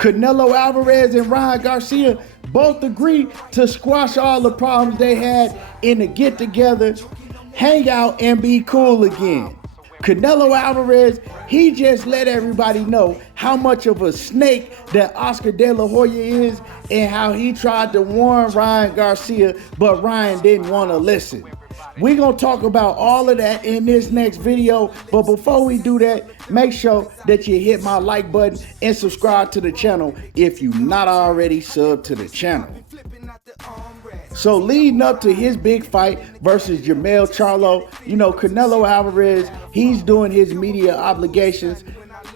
Canelo Alvarez and Ryan Garcia both agree to squash all the problems they had and to get together, hang out, and be cool again. Canelo Alvarez, he just let everybody know how much of a snake that Oscar De La Hoya is and how he tried to warn Ryan Garcia, but Ryan didn't want to listen. We're going to talk about all of that in this next video, but before we do that, make sure that you hit my like button and subscribe to the channel if you're not already subbed to the channel. So leading up to his big fight versus Jermell Charlo, you know, Canelo Alvarez, he's doing his media obligations.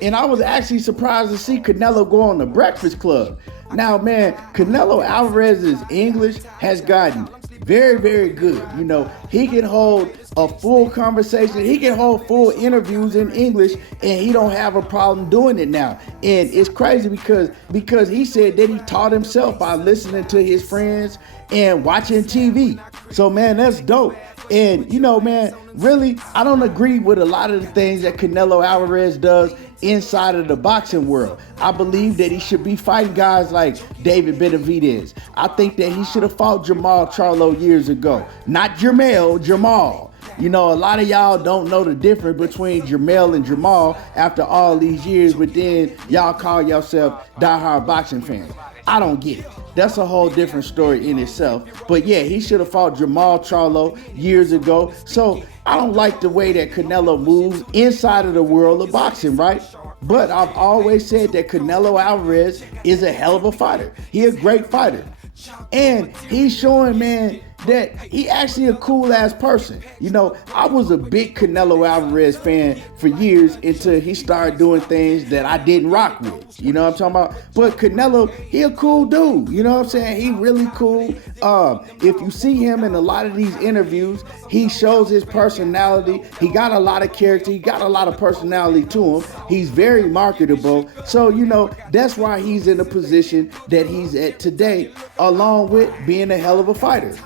And I was actually surprised to see Canelo go on the Breakfast Club. Now, man, Canelo Alvarez's English has gotten very, very good. You know, he can hold a full conversation. He can hold full interviews in English, and he don't have a problem doing it now. And it's crazy because he said that he taught himself by listening to his friends and watching TV. So, man, that's dope. And, you know, man, really, I don't agree with a lot of the things that Canelo Alvarez does inside of the boxing world. I believe that he should be fighting guys like David Benavidez. I think that he should have fought Jermell Charlo years ago. Not Jermell, Jermall. You know, a lot of y'all don't know the difference between Jermell and Jermall after all these years, but then y'all call yourself diehard boxing fans. I don't get it. That's a whole different story in itself. But yeah, he should have fought Jermell Charlo years ago. So I don't like the way that Canelo moves inside of the world of boxing, right? But I've always said that Canelo Alvarez is a hell of a fighter. He a great fighter. And he's showing, man, that he actually a cool ass person. You know, I was a big Canelo Alvarez fan for years until he started doing things that I didn't rock with. You know what I'm talking about? But Canelo, he a cool dude. You know what I'm saying? He really cool. If you see him in a lot of these interviews, he shows his personality. He got a lot of character. He got a lot of personality to him. He's very marketable. So, you know, that's why he's in the position that he's at today, along with being a hell of a fighter.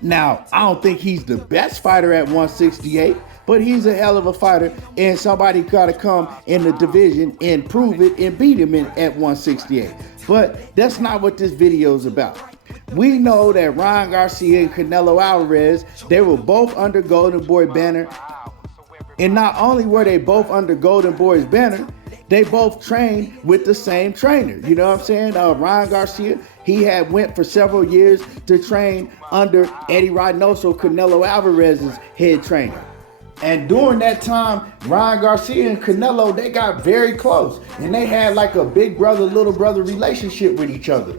Now, I don't think he's the best fighter at 168, but he's a hell of a fighter, and somebody got to come in the division and prove it and beat him at 168. But that's not what this video is about. We know that Ryan Garcia and Canelo Alvarez, they were both under Golden Boy banner. And not only were they both under Golden Boy's banner, they both trained with the same trainer. You know what I'm saying? Ryan Garcia, he had went for several years to train under Eddie Reynoso, Canelo Alvarez's head trainer. And during that time, Ryan Garcia and Canelo, they got very close. And they had like a big brother, little brother relationship with each other.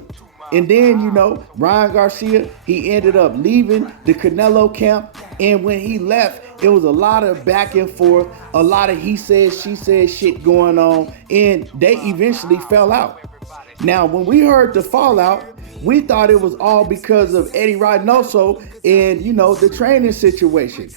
And then, you know, Ryan Garcia, he ended up leaving the Canelo camp. And when he left, it was a lot of back and forth, a lot of he said, she said shit going on. And they eventually fell out. Now, when we heard the fallout, we thought it was all because of Eddie Reynoso and, you know, the training situation.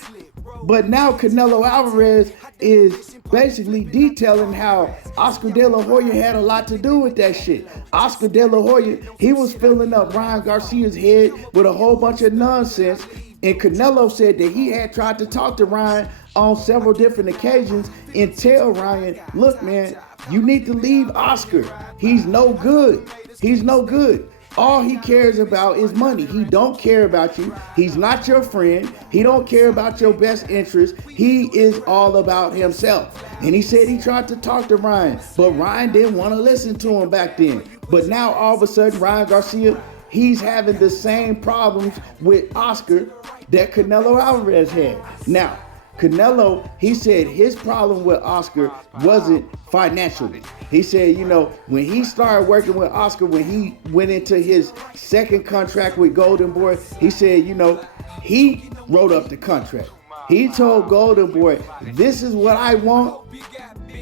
But now Canelo Alvarez is basically detailing how Oscar De La Hoya had a lot to do with that shit. Oscar De La Hoya, he was filling up Ryan Garcia's head with a whole bunch of nonsense. And Canelo said that he had tried to talk to Ryan on several different occasions and tell Ryan, look, man, you need to leave Oscar. He's no good. He's no good. All he cares about is money. He don't care about you. He's not your friend. He don't care about your best interest. He is all about himself. And he said he tried to talk to Ryan, but Ryan didn't want to listen to him back then. But now all of a sudden, Ryan Garcia, he's having the same problems with Oscar that Canelo Alvarez had. Now, Canelo, he said his problem with Oscar wasn't financially. He said, you know, when he started working with Oscar, when he went into his second contract with Golden Boy, he said, you know, he wrote up the contract. He told Golden Boy, this is what I want,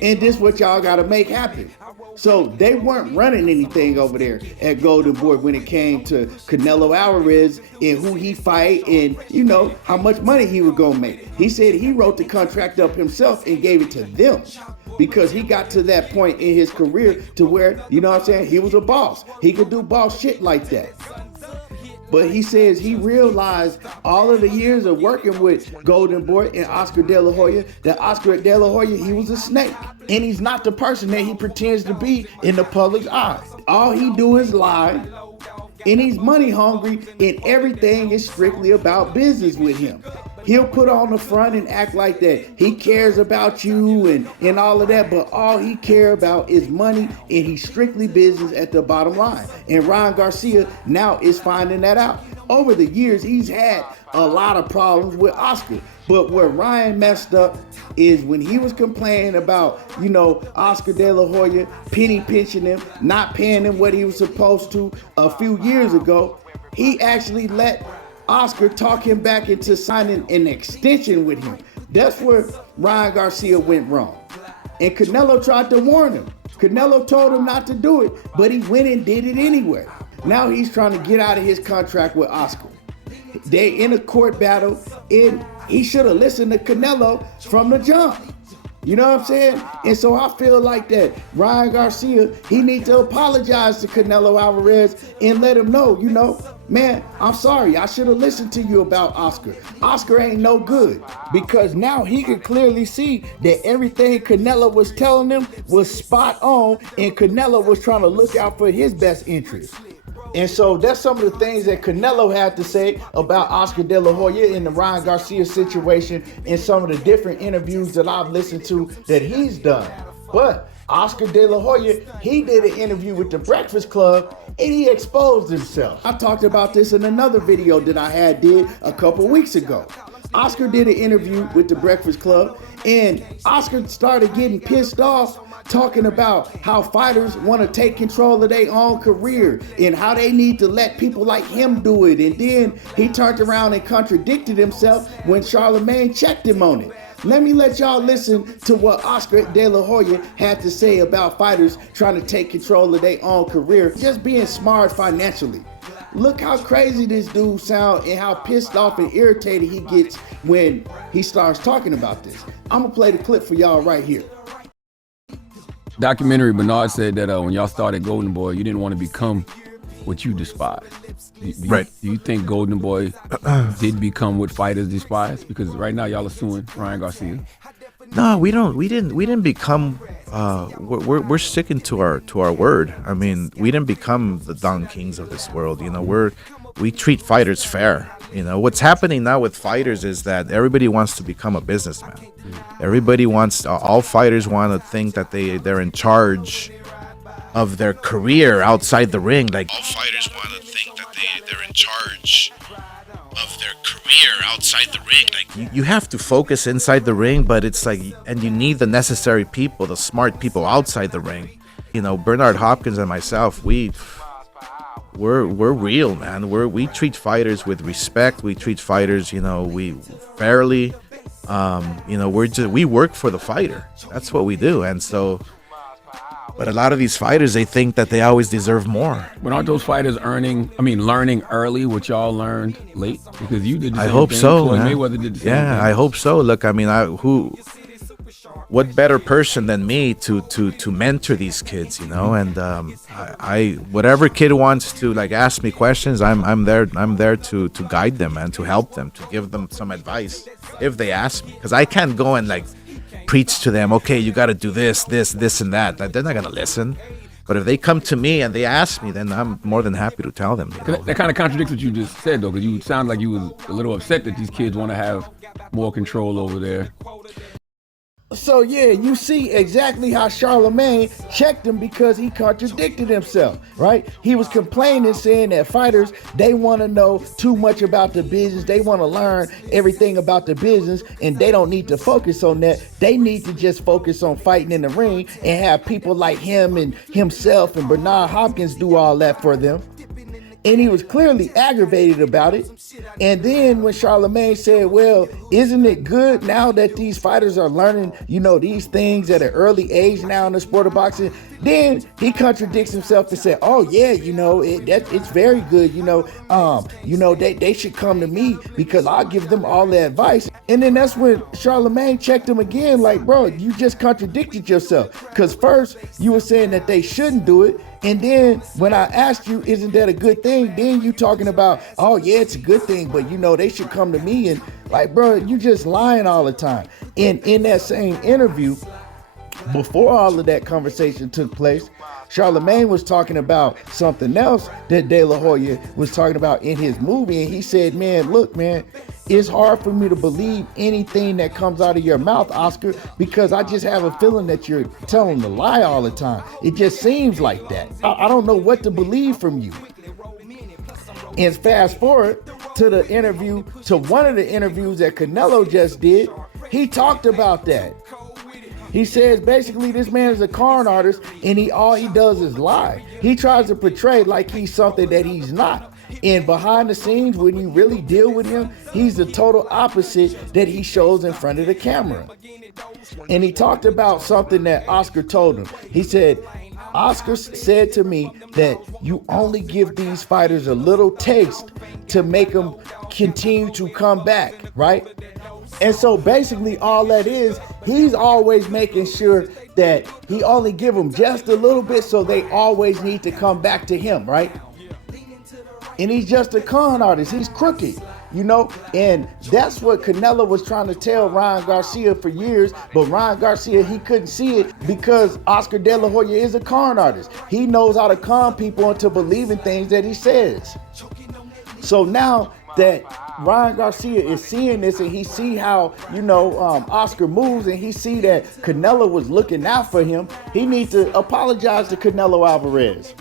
and this is what y'all got to make happen. So they weren't running anything over there at Golden Boy when it came to Canelo Alvarez and who he fight and, you know, how much money he was going to make. He said he wrote the contract up himself and gave it to them because he got to that point in his career to where, you know what I'm saying, he was a boss. He could do boss shit like that. But he says he realized all of the years of working with Golden Boy and Oscar De La Hoya that Oscar De La Hoya, he was a snake. And he's not the person that he pretends to be in the public's eye. All he do is lie. And he's money hungry, and everything is strictly about business with him. He'll put on the front and act like that he cares about you and all of that, but all he cares about is money, and he's strictly business at the bottom line. And Ryan Garcia now is finding that out. Over the years, he's had a lot of problems with Oscar. But where Ryan messed up is when he was complaining about, Oscar De La Hoya penny pinching him, not paying him what he was supposed to a few years ago. He actually let Oscar talk him back into signing an extension with him. That's where Ryan Garcia went wrong. And Canelo tried to warn him. Canelo told him not to do it, but he went and did it anyway. Now he's trying to get out of his contract with Oscar. They in a court battle, and he should have listened to Canelo from the jump. You know what I'm saying? And so I feel like that Ryan Garcia, he needs to apologize to Canelo Alvarez and let him know, man, I'm sorry. I should have listened to you about Oscar. Oscar ain't no good, because now he could clearly see that everything Canelo was telling him was spot on, and Canelo was trying to look out for his best interest. And so that's some of the things that Canelo had to say about Oscar De La Hoya in the Ryan Garcia situation, and some of the different interviews that I've listened to that he's done. But Oscar De La Hoya, he did an interview with the Breakfast Club, and he exposed himself. I talked about this in another video that I did a couple weeks ago. Oscar did an interview with the Breakfast Club, and Oscar started getting pissed off, talking about how fighters want to take control of their own career and how they need to let people like him do it. And then he turned around and contradicted himself when Charlemagne checked him on it. Let me let y'all listen to what Oscar De La Hoya had to say about fighters trying to take control of their own career, just being smart financially. Look how crazy this dude sounds and how pissed off and irritated he gets when he starts talking about this. I'm gonna play the clip for y'all right here. Documentary, Bernard said that when y'all started Golden Boy, you didn't want to become what you despise. Do you think Golden Boy did become what fighters despise? Because right now y'all are suing Ryan Garcia. No, we don't. We didn't become. We're sticking to our word. I mean, we didn't become the Don Kings of this world. We treat fighters fair. What's happening now with fighters is that everybody wants to become a businessman. Everybody wants. All fighters want to think that they're in charge of their career outside the ring. Like all fighters want to think that they're in charge of their career outside the ring. Like you have to focus inside the ring, but it's like, and you need the necessary people, the smart people outside the ring. Bernard Hopkins and myself, we're real, man. We treat fighters with respect. We treat fighters, we fairly. We work for the fighter. That's what we do. And so, but a lot of these fighters, they think that they always deserve more. But aren't those fighters learning early what y'all learned late? Because you did the same thing. I hope so. Floyd Mayweather did the same thing. Yeah, I hope so. Look, what better person than me to mentor these kids, And I whatever kid wants to ask me questions, I'm there to guide them and to help them, to give them some advice if they ask me, because I can't go and preach to them, okay, you got to do this and that. They're not gonna listen. But if they come to me and they ask me, then I'm more than happy to tell them. That kind of contradicts what you just said, though, because you sound like you was a little upset that these kids want to have more control over there. So yeah, you see exactly how Charlemagne checked him, because he contradicted himself, right? He was complaining, saying that fighters, they want to know too much about the business. They want to learn everything about the business, and they don't need to focus on that. They need to just focus on fighting in the ring and have people like him and himself and Bernard Hopkins do all that for them. And he was clearly aggravated about it. And then when Charlemagne said, well, isn't it good now that these fighters are learning, these things at an early age now in the sport of boxing? Then he contradicts himself and said, oh yeah, it's very good. They should come to me because I'll give them all the advice. And then that's when Charlemagne checked him again, like, bro, you just contradicted yourself. Because first you were saying that they shouldn't do it, And then when I asked you, isn't that a good thing? Then you talking about, oh yeah, it's a good thing, but they should come to me. And like, bro, you just lying all the time. And in that same interview, before all of that conversation took place, Charlemagne was talking about something else that De La Hoya was talking about in his movie. And he said, man, look, man, it's hard for me to believe anything that comes out of your mouth, Oscar, because I just have a feeling that you're telling the lie all the time. It just seems like that. I don't know what to believe from you. And fast forward to the interview, to one of the interviews that Canelo just did, he talked about that. He says basically this man is a con artist and all he does is lie. He tries to portray like he's something that he's not. And behind the scenes, when you really deal with him, he's the total opposite that he shows in front of the camera. And he talked about something that Oscar told him. He said, Oscar said to me that you only give these fighters a little taste to make them continue to come back, right? And so basically all that is, he's always making sure that he only give them just a little bit so they always need to come back to him, right? And he's just a con artist. He's crooked, and that's what Canelo was trying to tell Ryan Garcia for years. But Ryan Garcia, he couldn't see it because Oscar De La Hoya is a con artist. He knows how to con people into believing things that he says. So now that Ryan Garcia is seeing this and he see how, Oscar moves, and he see that Canelo was looking out for him, he needs to apologize to Canelo Alvarez.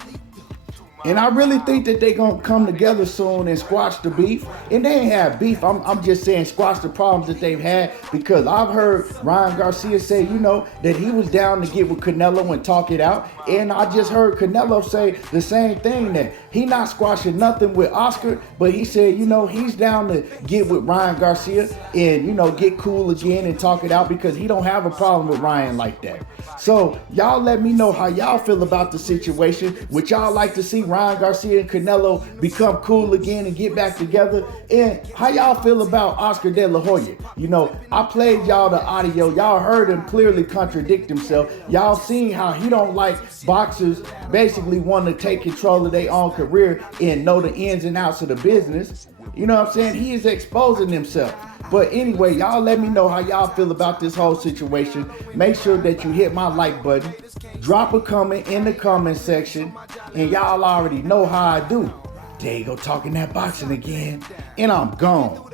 And I really think that they're going to come together soon and squash the beef. And they ain't have beef. I'm just saying squash the problems that they've had, because I've heard Ryan Garcia say, that he was down to get with Canelo and talk it out. And I just heard Canelo say the same thing, that he not squashing nothing with Oscar, but he said, he's down to get with Ryan Garcia and, get cool again and talk it out, because he don't have a problem with Ryan like that. So y'all let me know how y'all feel about the situation. Would y'all like to see Ryan Garcia and Canelo become cool again and get back together? And how y'all feel about Oscar De La Hoya? I played y'all the audio. Y'all heard him clearly contradict himself. Y'all seen how he don't like boxers basically want to take control of their own career and know the ins and outs of the business. You know what I'm saying? He is exposing himself. But anyway, y'all let me know how y'all feel about this whole situation. Make sure that you hit my like button. Drop a comment in the comment section. And y'all already know how I do. There you go, talking that boxing again. And I'm gone.